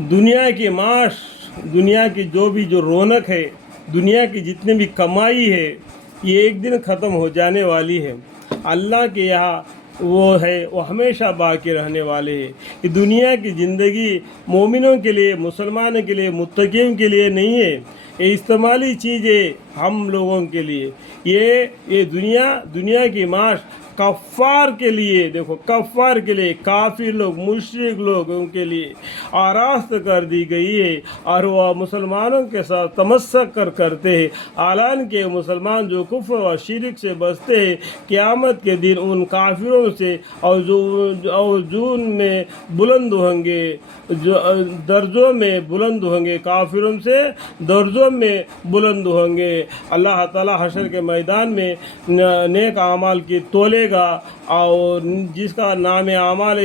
دنیا کی معاش، دنیا کی جو رونق ہے، دنیا کی جتنی بھی کمائی ہے، یہ ایک دن ختم ہو جانے والی ہے۔ اللہ کے یہاں وہ ہے، وہ ہمیشہ باقی رہنے والے ہیں۔ یہ دنیا کی زندگی مومنوں کے لیے، مسلمانوں کے لیے، متقین کے لیے نہیں ہے، یہ استعمالی چیز ہے ہم لوگوں کے لیے۔ یہ دنیا کی معاش کفار کے لیے، دیکھو کفار کے لیے، کافر لوگ، مشرک لوگوں کے لیے آراست کر دی گئی ہے، اور وہ مسلمانوں کے ساتھ تمسک کرتے ہیں۔ اعلان کے مسلمان جو کفر و شرک سے بچتے ہیں، قیامت کے دن ان کافروں سے اوزون میں بلند ہوں گے، درجوں میں بلند ہوں گے، کافروں سے درجوں میں بلند ہوں گے۔ اللہ تعالیٰ حشر کے میدان میں نیک اعمال کی تولے گا، اور جس کا نام اعمال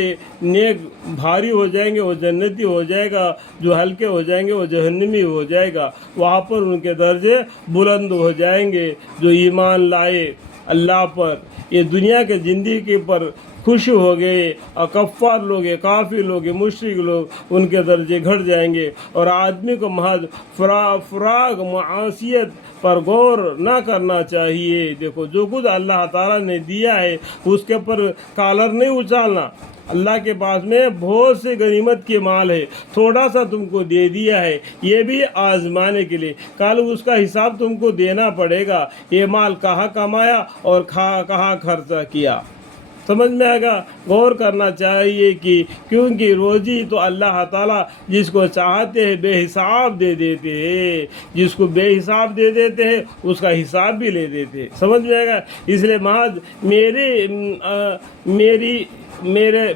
نیک بھاری ہو جائیں گے وہ جنتی ہو جائے گا، جو ہلکے ہو جائیں گے وہ جہنمی ہو جائے گا۔ وہاں پر ان کے درجے بلند ہو جائیں گے۔ جو ایمان لائے اللہ پر، یہ دنیا کے زندگی پر خوش ہو گئے، اور کفار لوگ، کافر لوگ، مشرک لوگ، ان کے درجے گھٹ جائیں گے۔ اور آدمی کو محض فراغ معاشیت پر غور نہ کرنا چاہیے۔ دیکھو جو کچھ اللہ تعالیٰ نے دیا ہے اس کے پر کالر نہیں اچھالنا۔ اللہ کے پاس میں بہت سے غنیمت کے مال ہے، تھوڑا سا تم کو دے دیا ہے، یہ بھی آزمانے کے لیے، کل اس کا حساب تم کو دینا پڑے گا۔ یہ مال کہاں کمایا اور کہاں خرچہ کیا، سمجھ میں آئے گا؟ غور کرنا چاہیے کیونکہ روزی تو اللہ تعالیٰ جس کو چاہتے ہیں بے حساب دے دیتے ہیں، جس کو بے حساب دے دیتے ہیں اس کا حساب بھی لے دیتے ہیں، سمجھ میں آئے گا؟ اس لیے محض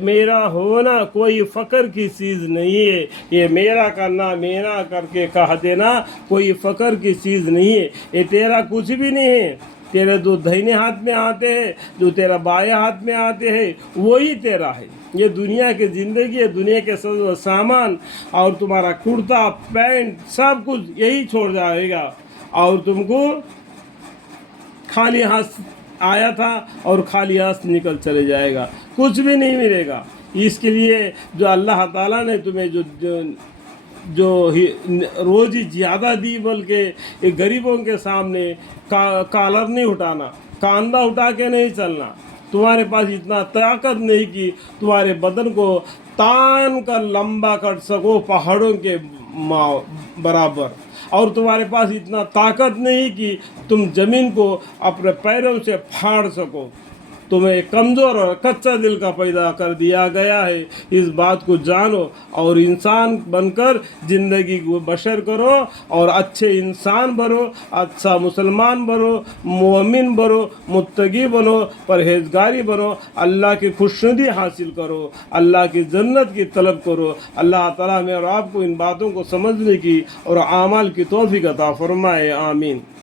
میرا ہونا کوئی فخر کی چیز نہیں ہے، یہ میرا کرنا، میرا کر کے کہہ دینا کوئی فخر کی چیز نہیں ہے۔ یہ تیرا کچھ بھی نہیں ہے، تیرے جو دہنے ہاتھ میں آتے ہیں، جو تیرا بائیں ہاتھ میں آتے ہیں، وہی تیرا ہے۔ یہ دنیا کی زندگی ہے، دنیا کے سامان اور تمہارا کرتا پینٹ سب کچھ یہی چھوڑ جائے گا، اور تم کو خالی ہاتھ آیا تھا اور خالی ہاتھ نکل چلے جائے گا، کچھ بھی نہیں ملے گا۔ اس کے لیے جو اللہ تعالیٰ نے تمہیں جو روزی زیادہ دی، بلکہ غریبوں کے سامنے کالر نہیں اٹھانا، کاندھا اٹھا کے نہیں چلنا۔ تمہارے پاس اتنا طاقت نہیں کہ تمہارے بدن کو تان کر لمبا کر سکو پہاڑوں کے برابر، اور تمہارے پاس اتنا طاقت نہیں کہ تم زمین کو اپنے پیروں سے پھاڑ سکو۔ تمہیں کمزور اور کچا دل کا پیدا کر دیا گیا ہے، اس بات کو جانو، اور انسان بن کر زندگی کو بسر کرو، اور اچھے انسان بنو، اچھا مسلمان بنو، مومن بنو، متقی بنو، پرہیزگاری بنو، اللہ کی خوشنودی حاصل کرو، اللہ کی جنت کی طلب کرو۔ اللہ تعالیٰ ہمیں اور آپ کو ان باتوں کو سمجھنے کی اور اعمال کی توفیق عطا فرمائے، آمین۔